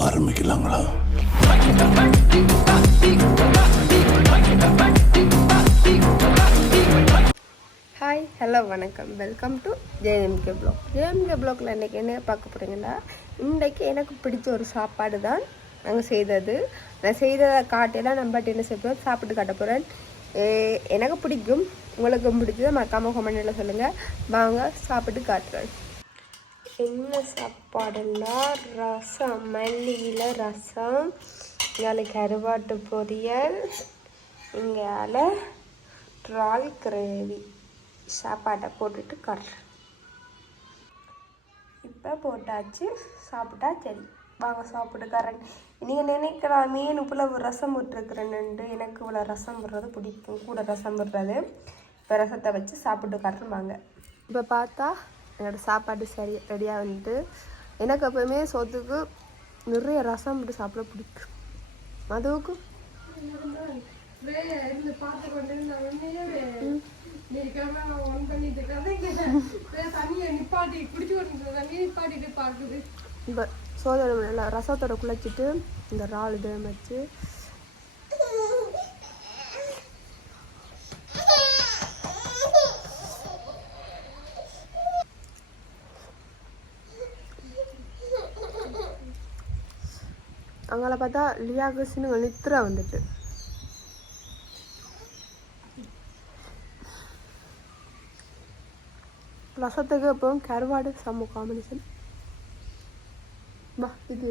ஆரம்பிக்கலாங்களா? Hi hello வணக்கம். Welcome to JMK blog JMK பிளாக்ல இன்றைக்கி என்ன பார்க்க போகிறீங்கன்னா இன்றைக்கு எனக்கு பிடிச்ச ஒரு சாப்பாடு தான் நாங்கள் செய்தது. நான் செய்ததை காட்டியெல்லாம் நம்ம என்ன செய்ய சாப்பிட்டு காட்ட போகிறேன் எனக்கு பிடிக்கும். உங்களுக்கும் பிடிச்சதை மறக்காமல் கமெண்டில் சொல்லுங்கள் வாங்க சாப்பிட்டு காட்டுறேன் என்ன சாப்பாடுன்னா ரசம் மல்லியில் ரசம் இங்கால கருவாட்டு பொரியல் இங்கால ட்ரால் கிரேவி. சாப்பாட்டை போட்டுட்டு கட்டுறேன் இப்போ போட்டாச்சு சாப்பிட்டா சரி. வாங்க சாப்பிட்டு நீங்கள் நினைக்கலாம் மீன் ஒரு ரசம் விட்டுருக்குறேன்னு எனக்கு இவ்வளோ ரசம் விடுறது பிடிக்கும். கூட ரசம் விடுறது. இப்போ ரசத்தை வச்சு சாப்பிட்டு வாங்க. இப்போ பார்த்தா என்னோட சாப்பாடு சரி ரெடியாக வந்துட்டு எனக்கு எப்பவுமே சோத்துக்கு நிறைய ரசம் விட்டு சாப்பிட பிடிக்கும். மதுவுக்கு? இப்போ நல்லா ரசத்தோட குழைச்சிட்டு இந்த இறால் இதை வச்சு அங்கே பார்த்தா லியாகஸ்னு நித்திர வந்துட்டு. ரசத்துக்கு அப்புறம் கருவாடு சம காம்பினேஷன் வா இது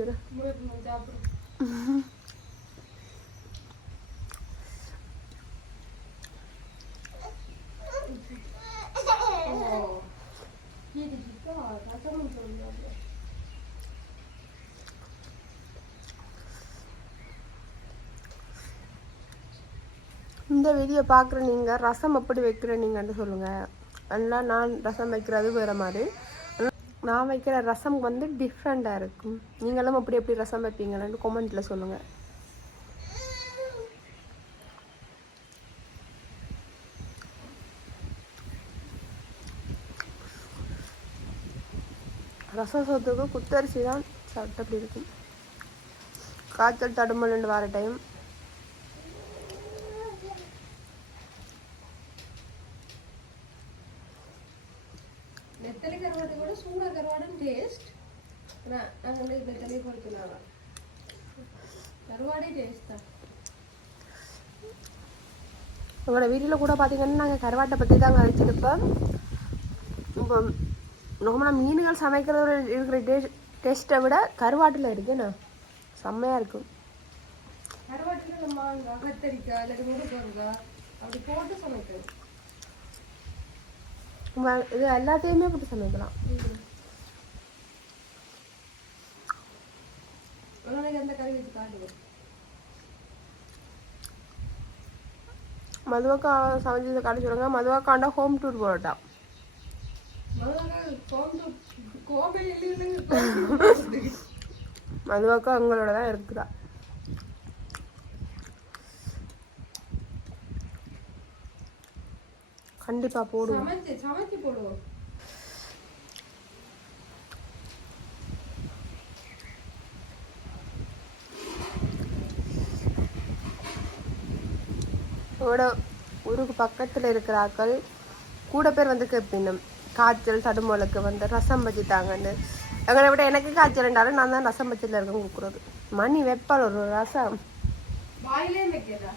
இந்த வீடியோ பார்க்குற நீங்கள் ரசம் எப்படி வைக்கிற நீங்கள்னு சொல்லுங்கள் அதனால் நான் ரசம் வைக்கிறது வேறு மாதிரி. நான் வைக்கிற ரசம் வந்து டிஃப்ரெண்ட்டாக இருக்கும். நீங்களும் அப்படி எப்படி ரசம் வைப்பீங்கன்னு கமெண்ட்டில் சொல்லுங்கள் ரசம் சோத்துக்கு குத்தரிசி தான் சாப்பிட்டு அப்படி இருக்கும்? காய்ச்சல் தடுமலுண்டு வர டைம் கருவாடே டேஸ்ட் தான் உங்களோட வீட்டில் கூட பார்த்தீங்கன்னா நாங்கள் கருவாட்டை பற்றி தான் கழிச்சிருப்போம் இப்போ நார்மலாக மீன்கள் சமைக்கிறதோட இருக்கிற டேஸ்ட் டேஸ்ட்டை விட கருவாட்டில் இருக்குண்ணா செம்மையாக இருக்கும் கருவாட்டில் நம்ம கத்தரிக்காய் அப்படி போட்டு சமைக்கணும் இது எல்லாத்தையுமே போட்டு சமைக்கலாம் மதுவாக்கா சமைச்சது காட்ட சொல்லுங்க. மதுவாக்காண்டா ஹோம் டூர் போகட்டா மதுவாக்கா உங்களோட தான் இருக்குதா? கண்டிப்பா போடுவோம். சமைச்சு போடுவோம். இதோட ஊருக்கு பக்கத்தில் இருக்கிற ஆக்கள் கூட பேர் வந்து கேட்பினும் காய்ச்சல் தடுமலுக்கு வந்து ரசம் வச்சு தாங்கன்னு எங்களை விட எனக்கு காய்ச்சல் ரெண்டாலும் நான் தான் ரசம் வச்சதில் இருக்க கொடுக்குறது மணி வெப்பால் ஒரு ரசம். வாயிலே வைக்கிறா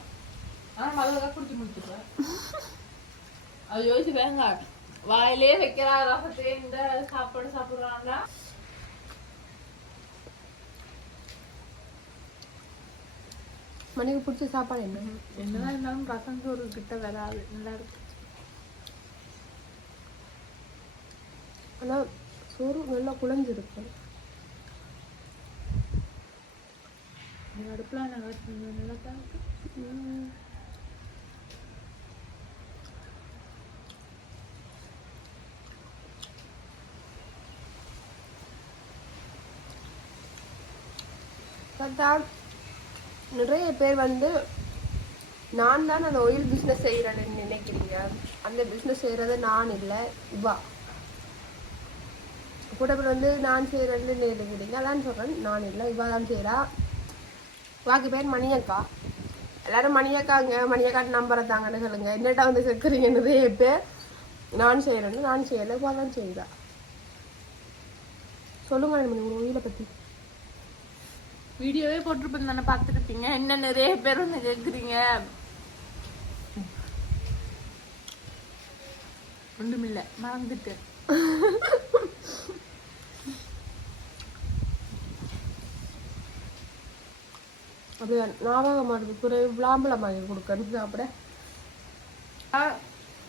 குடிச்சு அது யோசிச்சு வேங்க வாயிலே வைக்கிறா ரசத்தை இந்த சாப்பாடு சாப்பிடுறான்னா. மணிக்கு பிடிச்ச சாப்பாடு என்ன? என்னதான் இருந்தாலும் ரசம் சோறு கிட்ட வராது. நல்லா இருக்கும். ஆனால் சோறு நல்லா குழஞ்சிருக்கும். அடுப்புல நல்லா நல்லா தான் இருக்கு. உம். பார்த்தா நிறைய பேர் வந்து நான் தான் அந்த ஒயில் பிஸ்னஸ் செய்கிறேன்னு நினைக்கிறீங்க. அந்த பிஸ்னஸ் செய்கிறது நான் இல்லை இவா கூட வந்து நான் செய்கிறேன்னு நினைக்கிறீங்க அதான் சொல்கிறேன் நான் இல்லை இவா தான் செய்கிறா வாக்கு பேர் மணியக்கா. எல்லாரும் மணியக்காங்க மணியக்காட்டு நம்பரை தாங்கன்னு சொல்லுங்க. என்னட்டா வந்து கேட்குறீங்கன்னு நிறைய பேர் நான் செய்கிறேன்னு நான் செய்யலை இவா தான் செய்கிறா சொல்லுங்க மணி உங்கள் உயிரை பற்றி வீடியோவே போட்டிருப்பேன் தானே பார்த்துருப்பீங்க என்ன நிறைய பேர் வந்து கேட்குறீங்க ஒன்றுமில்ல மறந்துட்டேன் அப்படியே? ஞாபகம் மாட்டுக்கு குறை விளாம்பலம் வாங்கி கொடுக்கணும் சாப்பிட?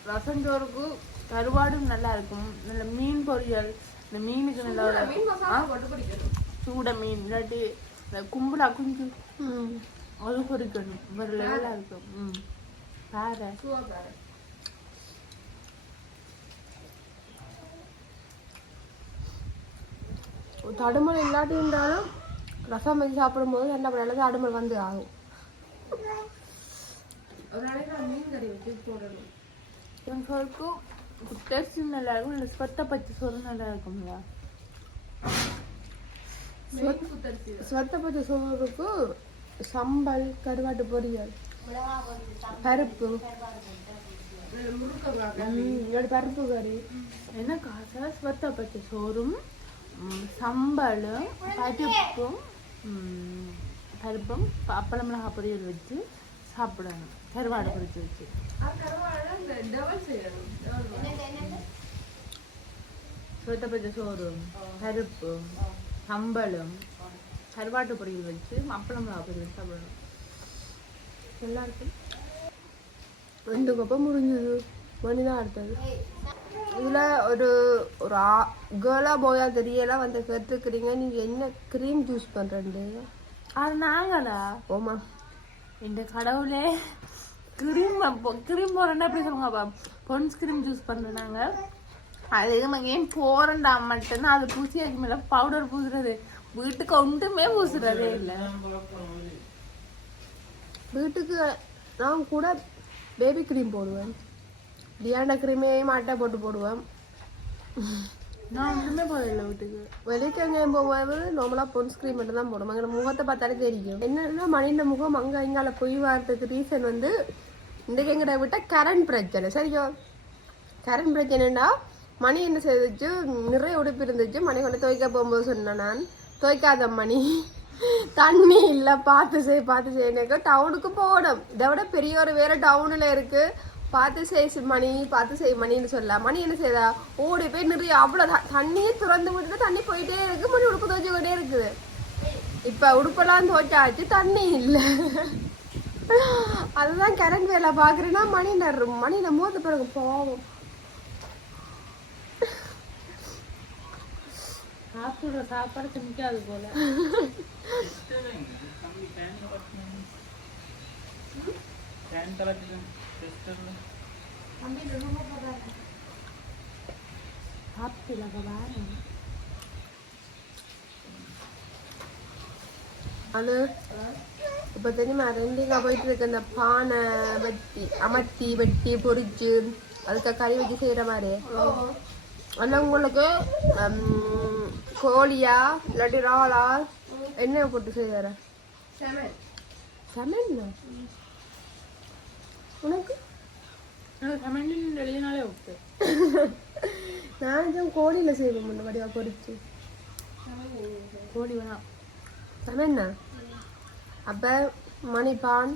ரசம் சோறுக்கு கருவாடும் நல்லா இருக்கும். நல்ல மீன் பொரியல் இந்த மீனுக்கு நல்ல சூட மீன் இல்லாட்டி இந்த கும்பலா குஞ்சு அது பொரிக்கணும் ஒரு லெவலாக இருக்கும் ம் பாரு தடுமல் இல்லாட்டி இருந்தாலும் ரசம் வச்சு சாப்பிடும்போது என்ன பண்ணாலும் தடுமல் வந்து ஆகும் ஒரு நாளைக்கு நான் மீன் கறி வச்சு போடணும் டேஸ்ட் நல்லா இருக்கும் இல்லை ஸ்வத்த பச்சை சோறு நல்லா இருக்கும்ல மீன் குத்தரிசி சம்பல் கருவாட்டு பொரியல் பருப்பு. முருக்கங்காய் பருப்பு கறி. என்ன காசா? ஸ்வத்த பச்சை சோறும் ம், சம்பலும் பருப்பும் பருப்பும் அப்பளம் மிளகாய் பொரியல் வச்சு சாப்பிடணும். கருவாடு பொரிச்சு வச்சு. அது பச்சை சோறும் பருப்பும் சம்பலும் கருவாட்டு பொரியல் வச்சு அப்பளம் பொரியல் வச்சு சாப்பிடணும். நல்லா இருக்கும் ரெண்டு கப்பம் முடிஞ்சது. மணி தான் அடுத்தது. இதில் ஒரு ஒரு கேர்ளாக போயா தெரியல வந்து கேட்டுருக்கிறீங்க நீங்கள் என்ன க்ரீம் ஜூஸ் பண்ணுறேன்டு அது நாங்களா ஓமா. இந்த கடவுளே. கிரீம் கிரீம் போறேன்னா எப்படி சொல்லுங்க பொன்ஸ் கிரீம் ஜூஸ் பண்ணுறாங்க அது நம்ம ஏன் போறண்டா மட்டும்தான் அது பூசி அதுக்கு மேலே பவுடர் பூசுறது. வீட்டுக்கு ஒன்றுமே பூசுறதே இல்லை. வீட்டுக்கு நான் கூட பேபி க்ரீம் போடுவேன். டியானா க்ரீமையும் அட்டை போட்டு போடுவேன். நான் ஒன்றுமே போடல வீட்டுக்கு. வெளியே எங்கேயும் போகும்போது நார்மலாக பொன்ஸ் க்ரீம் மட்டும் தான் போடுவோம் எங்கள் முகத்தை பார்த்தாலே தெரியும். என்னன்னா மணிந்த முகம் அங்கே இங்கால போய் வரதுக்கு ரீசன் வந்து இன்றைக்கு எங்கிட்ட விட்ட கரண்ட் பிரச்சனை. சரியோ கரண்ட் பிரச்சனைனா மணி என்ன செய்துச்சு? நிறைய உடுப்பு இருந்துச்சு. மணி கொண்டு துவைக்க போகும்போது சொன்னேன் நான் துவைக்காத மணி. தண்ணி இல்லை பார்த்து செய் பார்த்து செய்யணுக்கு டவுனுக்கு போகணும். இதை விட பெரிய ஒரு வேற டவுனில் இருக்குது பார்த்து செய் மணி பார்த்து செய் மணின்னு சொல்லலாம் மணி என்ன செய்தா? ஓடி போய் நிறைய அவ்வளோ தண்ணியே திறந்து விட்டுட்டு தண்ணி போயிட்டே இருக்குது மணி உடுப்பு துவைச்சிக்கிட்டே இருக்குது. இப்போ உடுப்பெல்லாம் துவைச்சாச்சு தண்ணி இல்லை. அதுதான் கரண்ட் வேலை பார்க்குறேன்னா மணி நடுறோம். மணி நம்ம மூத்த பிறகு போவோம். சாப்பிடுற சாப்பாடு திணிக்காது போல. அது இப்போ தெரியுமா ரெண்டிங்க போயிட்டு இருக்க இந்த பானை வெட்டி அமர்த்தி வெட்டி பொரிச்சு அதுக்கு கறி வச்சு செய்கிற மாதிரி. ஆனால் உங்களுக்கு கோழியா? இல்லாட்டி இறாலா? என்ன போட்டு செய்யற செமன் உனக்கு? ஓகே நான் கோழியில் செய்வோம் முன்னபடியாக பொரிச்சு கோழி வேணாம் சமையல்ண்ணா அப்போ மணிப்பான்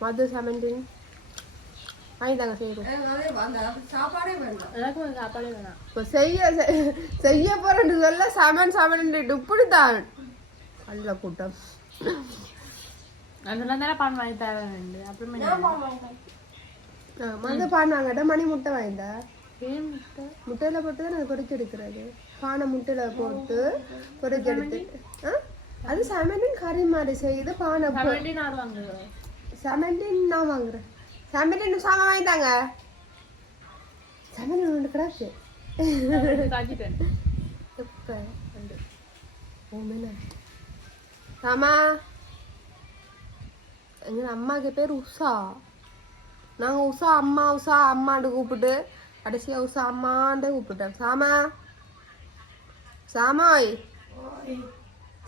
மது சமண்டின் வாங்கி தாங்க சாப்பாடே வேண்டாம். சாப்பாடே வேணாம். இப்போ செய்ய செய்ய போறேன்னு சொல்ல சமன் சமன் இப்படித்தான் அல்ல கூட்டம். அதெல்லாம் தானே பான் வாங்கி தர வேண்டும் அப்புறமே மந்த பான் வாங்கட்ட மணி முட்டை வாங்கிட்டா. முட்டையில போட்டு தான் அது எடுக்கிறது. பானை முட்டையில போட்டு பொரிச்சு எடுத்து ஆ? அது சமண்டின் கறி மாதிரி செய்யுது பானை கமெண்டி நான் வாங்குறேன். நான் வாங்குறேன். சமையல் இன்னும் சாமான் வாங்கிட்டாங்க. சமையல் ஒன்று கிடாச்சு சாமா எங்கள் அம்மாவுக்கு பேர் உஷா. நாங்கள் உஷா அம்மா உஷா அம்மாண்டு கூப்பிட்டு கடைசியாக உஷா அம்மாண்டு கூப்பிட்டேன். சாமா. சாமாய்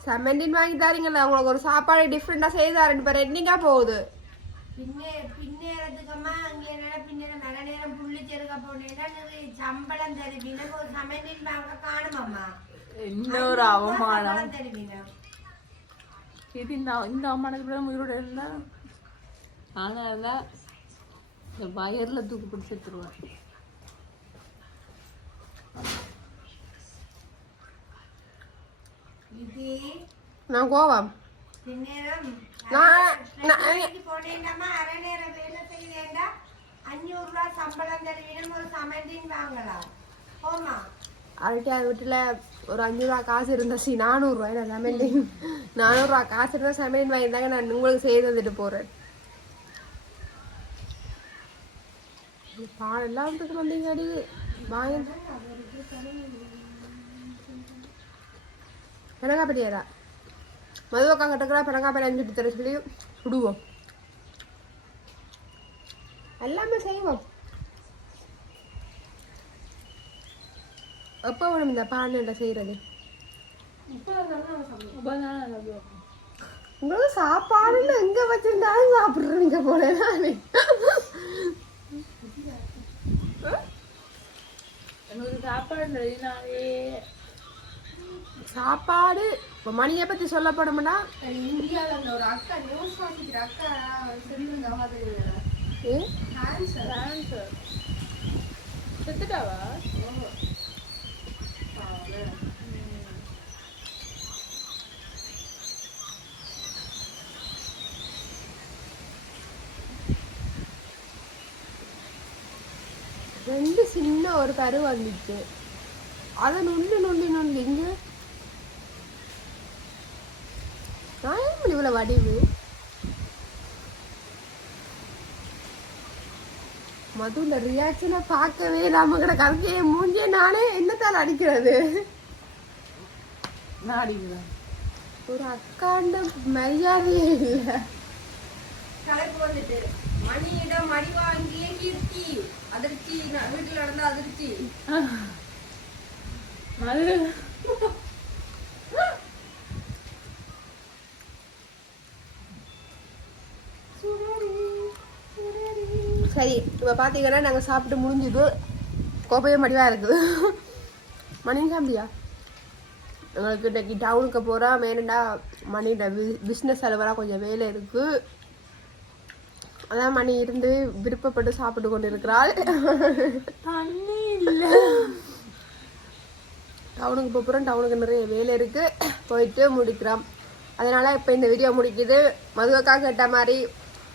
செமண்டின் வாங்கி தாரீங்களா உங்களுக்கு ஒரு சாப்பாடு டிஃப்ரெண்டாக செய்தாருன்னு பாரு என்னைக்கா போகுது. பின்னே பின்னேறதுக்கம்மா அங்கே என்ன பின்னேற நல்ல நேரம் புள்ளி செருக்க போனேன்னா சம்பளம் தருவீங்க. ஒரு சமையல் வாங்க காணுமாம்மா. இன்னொரு அவமானம். இது இந்த இந்த அவமானத்துக்கு உயிரோட இருந்தா? ஆனா இருந்தா இந்த வயர்ல தூக்கு பிடிச்சி எடுத்துருவேன். இது நான் கோவம். அவர்கிட்ட வீட்டில் ஒரு அஞ்சூறுரூவா காசு இருந்துச்சு நானூறுரூவா நான் சமையல் நானூறுரூவா காசு இருந்தால் சமையல் வாங்கியிருந்தாங்க நான் உங்களுக்கு செய்து தந்துட்டு போகிறேன் பாடெல்லாம் வந்துட்டு வந்தீங்க அடி வாங்க எனக்கு அப்படியாரா மதுவக்கா கட்டுக்கிறா பெனங்காய் பெரிய அஞ்சு தர சொல்லி சுடுவோம். எல்லாமே செய்வோம். எப்போ வேணும் இந்த பானை செய்கிறது உங்களுக்கு சாப்பாடுன்னு எங்க வச்சிருந்தாலும் சாப்பிடுறீங்க போல நானு. சாப்பாடு சாப்பாடு இப்போ மணியை பத்தி சொல்லப்படும்னா இந்தியாவில் அந்த ஒரு அக்கா நியூஸ் வாசிக்கிற அக்கா அது செத்துட்டாவா? ரெண்டு சின்ன ஒரு கரு வந்துச்சு. அதை நுள்ளி நுள்ளி நுள்ளி இவ்வளவு வடிவு மது இந்த ரியாக்ஷனை பார்க்கவே நம்ம கிட்ட கருக்கையை மூஞ்சிய நானே என்னத்தால் அடிக்கிறது? ஒரு அக்காண்ட மரியாதையே இல்லை. கலைப்பு வந்துட்டு மணியிடம் மணி வாங்கிய கீர்த்தி அதிர்ச்சி வீட்டுல நடந்த அதிர்ச்சி. அது சரி இப்போ பார்த்தீங்கன்னா நாங்கள் சாப்பிட்டு முடிஞ்சுது கோப்பையே மடிவாக இருக்குது. மணி சாப்பிட்டியா எங்களுக்கு இன்னைக்கு டவுனுக்கு போகிறோம் வேணுண்டா மணியோட பிஸ்னஸ் அளவராக கொஞ்சம் வேலை இருக்குது அதான் மணி இருந்து விருப்பப்பட்டு சாப்பிட்டு கொண்டு இருக்கிறாள் தண்ணி இல்ல. டவுனுக்கு போகிறோம் டவுனுக்கு நிறைய வேலை இருக்குது போயிட்டு முடிக்கிறோம் அதனால் இப்போ இந்த வீடியோ முடிக்குது. மதுவக்கா கேட்ட மாதிரி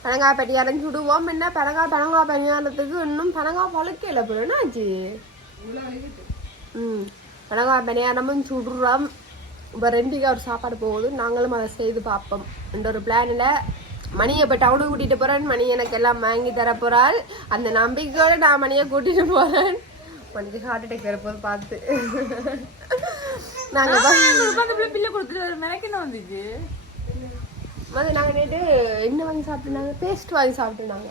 பனங்காய் பணியாரம் சுடுவோம் என்ன? பனங்காய் பனங்காய் பணியாரத்துக்கு இன்னும் பனங்காய் பழக்கல போலன்னா ஆச்சு? ம். பனங்காய் பணியாரமும் சுடுறோம். இப்போ ரெண்டுக்கு ஒரு சாப்பாடு போகுது. நாங்களும் அதை செய்து பார்ப்போம். இந்த ஒரு பிளானில் மணியை இப்போ டவுனுக்கு கூட்டிகிட்டு போகிறேன் மணி எனக்கு எல்லாம் வாங்கி தர போகிறாள் அந்த நம்பிக்கையோடு நான் மணியை கூட்டிகிட்டு போகிறேன் மணிக்கு ஹார்ட் அட்டாக் வரப்போது பார்த்து. நாங்கள் பிள்ளை பிள்ளை கொடுத்துட்டு ஒரு மெனக்கு என்ன வந்துச்சு அது நாங்கள் நேற்று என்ன வாங்கி சாப்பிட்டுனாங்க பேஸ்ட் வாங்கி சாப்பிட்டுனாங்க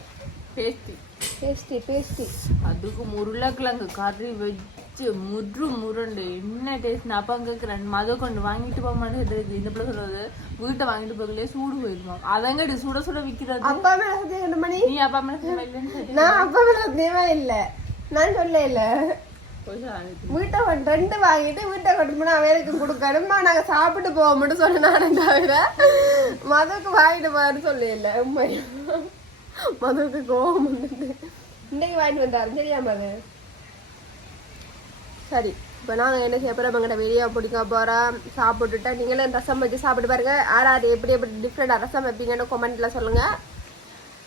பேஸ்டி பேஸ்டி பேஸ்டி அதுக்கு உருளைக்கிழங்கு கறி வச்சு முரு முருண்டு. என்ன டேஸ்ட் அப்பா கேட்குறேன் மத கொண்டு வாங்கிட்டு போக மாட்டேங்குது இந்த பிள்ளை சொல்றது வீட்டை வாங்கிட்டு போகலையே சூடு போயிருமா? அதங்கடி சுட சுட விற்கிறது அப்பா மேலே மணி. நீ அப்பா மேலே நான் அப்பா மேலே சத்தியமே இல்லை. நான் சொல்ல இல்லை. வீட்டை கொண்டு ரெண்டு வாங்கிட்டு வீட்டை கொண்டு போனால் அவருக்கு கொடுக்கணுமா. நாங்கள் சாப்பிட்டு போக மட்டும் சொன்னானே தவிர மதுவுக்கு வாங்கிட்டு போன்னு சொல்லல உண்மை மதுவுக்கு கோவம் வந்துட்டு. இன்னைக்கு வாங்கிட்டு வந்தாரு. சரியா மது? சரி. இப்போ நாங்கள் என்ன செய்ய போகிறோம் எங்கள்கிட்ட வெளியே பிடிக்க போகிறோம் சாப்பிட்டுட்டா நீங்களும் ரசம் வச்சு சாப்பிட்டு பாருங்க. யார் எப்படி எப்படி டிஃப்ரெண்டாக ரசம் வைப்பீங்கன்னு கொமெண்ட்டில் சொல்லுங்கள்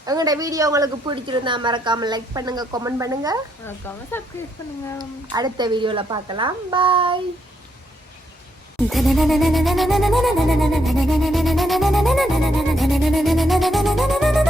எங்களோட வீடியோ உங்களுக்கு பிடிச்சிருந்தா மறக்காம லைக் பண்ணுங்க கமெண்ட் பண்ணுங்க. அடுத்த வீடியோல பார்க்கலாம். பாய் na na na na